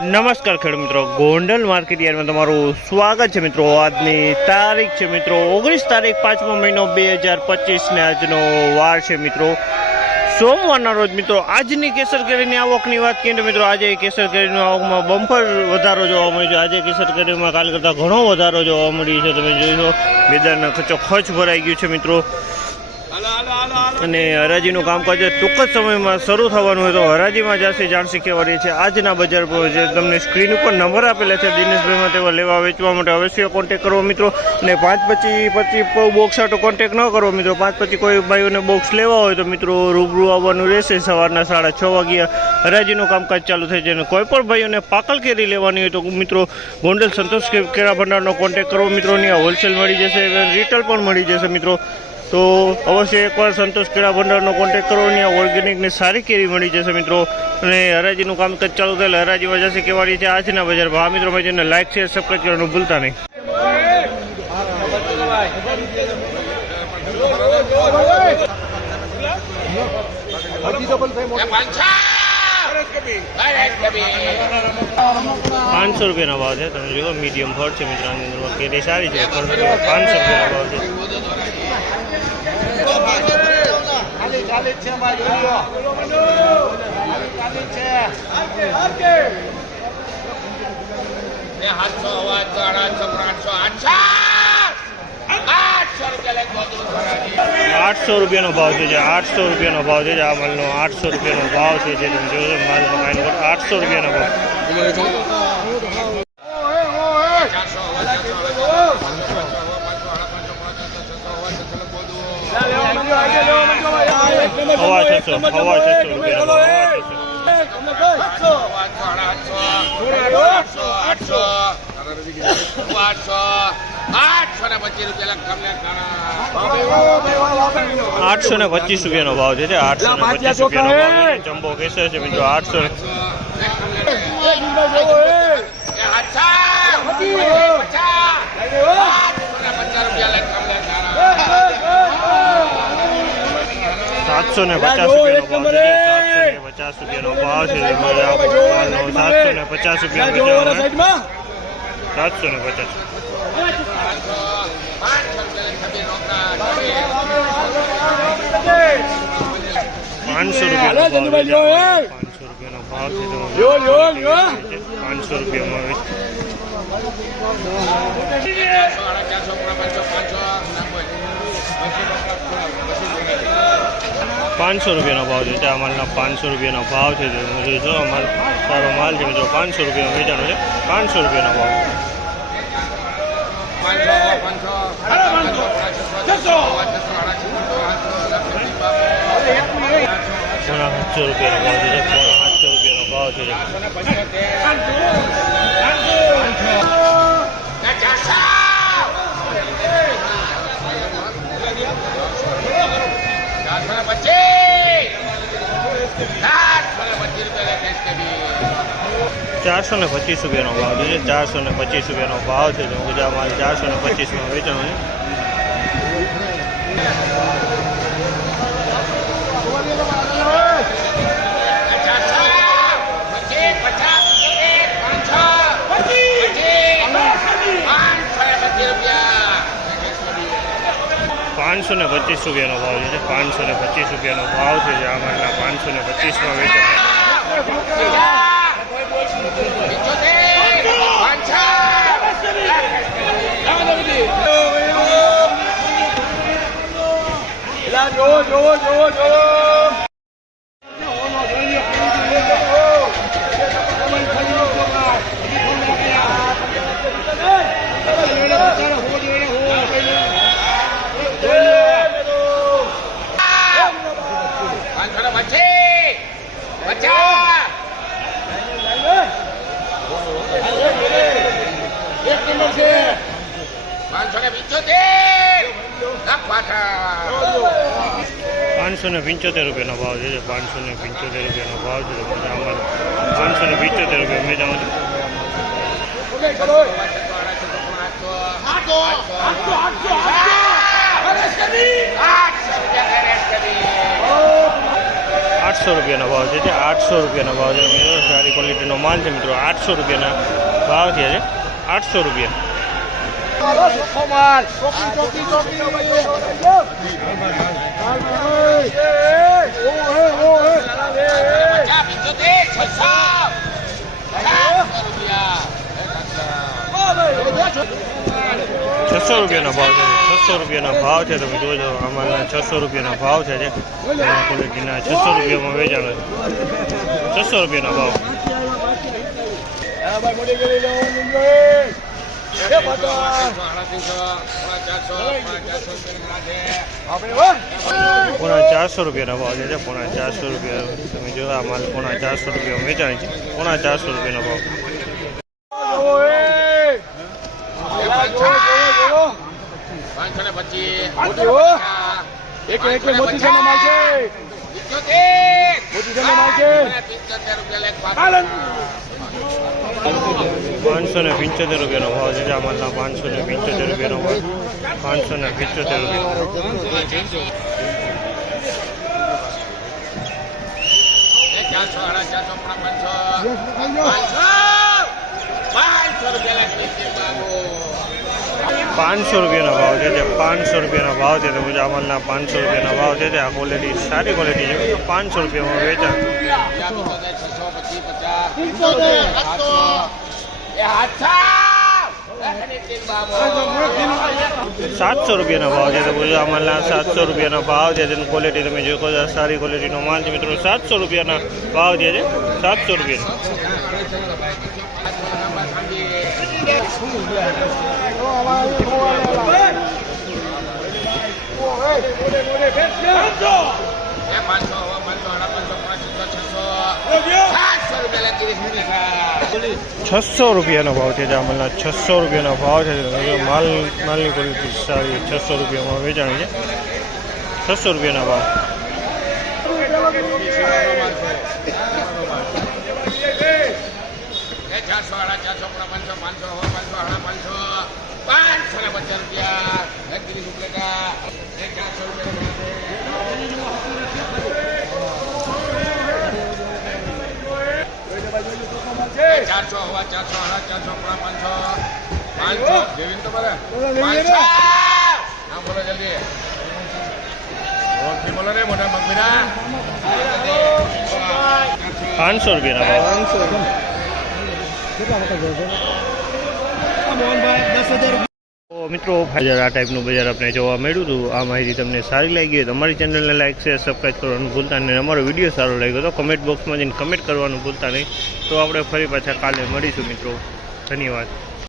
નમસ્કાર ખેડૂત મિત્રો. ગોંડલ માર્કેટ યાર્ડમાં તમારું સ્વાગત છે મિત્રો. આજની તારીખ છે મિત્રો. ઓગણીસ તારીખ પાંચમો મહિનો બે હજાર પચીસને આજનો વાર છે મિત્રો. સોમવારના રોજ મિત્રો, આજની કેસર કેરીની આવકની વાત કરીએ તો મિત્રો, આજે કેસર કેરીની આવકમાં બમ્પર વધારો જોવા મળ્યો છે. આજે કેસર કેરીમાં કાલ કરતાં ઘણો વધારો જોવા મળ્યો છે. તમે જોઈ લો, મેદાનના ખર્ચો ખર્ચ ભરાઈ ગયું છે મિત્રો. અને હરાજીનું કામકાજ ટૂંક જ સમયમાં શરૂ થવાનું હોય તો હરાજીમાં જશે જાણસી કહેવાની છે. આજના બજાર પર જે તમને સ્ક્રીન ઉપર નંબર આપેલા છે દિનેશભાઈમાં તેવા લેવા વેચવા માટે અવશ્ય કોન્ટેક કરો મિત્રો. અને પાંચ પચીસ પચીસ બોક્સ આટો કોન્ટેક ન કરો મિત્રો. પાંચ પછી કોઈ ભાઈઓને બોક્સ લેવા હોય તો મિત્રો રૂબરૂ આવવાનું રહેશે સવારના સાડા છ વાગ્યા. હરાજીનું કામકાજ ચાલુ થઈ અને કોઈ પણ ભાઈઓને પાકલ કેરી લેવાની હોય તો મિત્રો ગોંડલ સંતોષ કેરા ભંડારનો કોન્ટેક કરવો મિત્રોની હોલસેલ મળી જશે રિટેલ પણ મળી જશે મિત્રો. તો અવશ્ય એકવાર સંતોષ કેળા ભંડારનો કોન્ટેક કરો અને ઓર્ગેનિકની સારી કેરી મળી જશે મિત્રો. અને હરાજીનું કામકાજ ચાલુ થયેલ હરાજીમાં જશે કેવાડી છે આજના બજાર ભાવ. મિત્રો જેને લાઈક શેર સબસ્ક્રાઈબ કરવાનું ભૂલતા નહીં. પાંચસો રૂપિયાનો ભાવ છે. તમે જોયો મીડિયમ ફળ છે મિત્રો, આની અંદરમાં કેરી સારી છે પાંચસો રૂપિયાનો ભાવ છે. સાતસો અવાજો અઢારસો ત્રણસો આઠસો. આઠસો રૂપિયા લઈ આઠસો રૂપિયાનો ભાવ છે આઠસો રૂપિયાનો ભાવ છે આ માલનો આઠસો રૂપિયાનો ભાવ છે જે તમે જોશો માલ મકાઈનો આઠસો રૂપિયાનો ભાવ. હવા છસો હવા છસો રૂપિયાનો હવા છસો આઠસો આઠસો આઠસો ને પચીસ રૂપિયા ને ભાવ છે આઠસો ને પચીસ રૂપિયાનો ભાવ છે જમ્બો કેસર છે બીજો આઠસો સાતસો ને પચાસ રૂપિયાનો ભાવ છે સાતસો ને પચાસ રૂપિયાનો ભાવ છે સાતસો ને પચાસ રૂપિયા પચાસ પાંચસો રૂપિયાનો ભાવ છે પાંચસો રૂપિયાનો ભાવ છે પાંચસો રૂપિયામાં વેચ- પાંચસો રૂપિયાનો ભાવ છે. આ માલના પાંચસો રૂપિયાનો ભાવ છે. જો માલ સારો માલ છે. મિત્રો પાંચસો રૂપિયાનો વેચાણો છે. પાંચસો રૂપિયાનો ભાવ. પોણા સાતસો રૂપિયાનો ભાવ છે. પોણા રૂપિયાનો ભાવ છે. ચારસો ને પચીસ રૂપિયાનો ભાવ છે. ચારસો ને પચીસ રૂપિયાનો ભાવ છે. કે માલ ચારસો ને પચીસમાં વેચાણ પાંચસો ને પચીસ રૂપિયાનો ભાવ છે. પાંચસો ને પચીસ રૂપિયાનો ભાવ છે. જે માલના પાંચસો ને પચીસમાં વેચાણો જોવો જોવો જોવો પાંચસો ને પિચોતેર. પાછા. પાંચસો ને પંચોતેર રૂપિયાનો ભાવ છે. પાંચસો ને પંચોતેર રૂપિયાનો ભાવ છે અમારે પાંચસો ને પંચોતેર રૂપિયા મેં ઓકે ચલો આઠસો આઠસો આઠસો આઠસો આઠસો આઠસો રૂપિયા કરે છે. આઠસો રૂપિયાનો ભાવ છે તે આઠસો રૂપિયાનો ભાવ છે. મિત્રો સારી ક્વોલિટીનો માલ છે મિત્રો. આઠસો રૂપિયાના ભાવ છે. આઠસો રૂપિયા. છસો રૂપિયાનો ભાવ છે. છસો રૂપિયાનો ભાવ છે. તમે જોજો અમારા છસો રૂપિયાનો ભાવ છે છસો રૂપિયામાં વેચાણો છે છસો રૂપિયાનો ભાવ. પોણા ચારસો રૂપિયાનો ભાવ છે જે પોણા ચારસો રૂપિયા. તમે જો આ માલ પોણા ચારસો રૂપિયામાં વેચાણ છે. પોણા ચારસો રૂપિયાનો ભાવ. એક એક મોતી છે માલ છે. મોતી છે માલ છે પંચોતેર રૂપિયા લેખ પાલન પાંચસો ને પંચોતેર રૂપિયાનો ભાવ છે જામલના પાંચસો ને પંચોતેર રૂપિયાનો ભાવ પાંચસો ને પંચોતેર રૂપિયા ચારસો સાડા ચારસો પોણા પાંચસો પાંચસો પાંચસો રૂપિયા લેખ નીચે બાબુ પાંચસો રૂપિયાનો ભાવ છે તે પાંચસો રૂપિયાનો ભાવ છે તે આ પાંચસો રૂપિયાનો ભાવ છે તે આ ક્વોલિટી સારી ક્વોલિટી છે. પાંચસો રૂપિયામાં વેચાણ સાતસો રૂપિયાના રૂપિયાનો ભાવ છે તો અમારના સાતસો રૂપિયાનો ભાવ છે તેની ક્વોલિટી તમે શકો છો. સારી ક્વોલિટીનો માલ છે મિત્રો. સાતસો રૂપિયાના ભાવ જે છે સાતસો રૂપિયા. છસો રૂપિયાનો ભાવ છે જામલના છસો રૂપિયાનો ભાવ છે. માલ માલની ક્વોલિટી સારી છસો રૂપિયામાં વેચાણ છે. છસો રૂપિયાના ભાવ. એ ચારસો સાડા ચારસો પોણા પાંચસો પાંચસો પાંચસો સાડા પાંચસો પાંચસો ને પચાસ રૂપિયા એક ત્રીસ રૂપિયા એક ચારસો રૂપિયા એ ચારસો હવા ચારસો સાડા ચારસો પોણા પાંચસો પાંચસો દેવીન તો બોલે પાંચસો હા બોલો જલ્દી ઓળખી બોલો રે મોટા મગમીના પાંચસો તો મિત્રો બજાર આ ટાઈપનું બજાર આપણે જોવા મળ્યું હતું. આ માહિતી તમને સારી લાગી હોય તો અમારી ચેનલને લાઈક શેર સબસ્ક્રાઈબ કરવાનું ભૂલતા નહીં. અને અમારો વીડિયો સારો લાગ્યો તો કમેન્ટ બોક્સમાં જઈને કમેન્ટ કરવાનું ભૂલતા નહીં. તો આપણે ફરી પાછા કાલે મળીશું મિત્રો. ધન્યવાદ.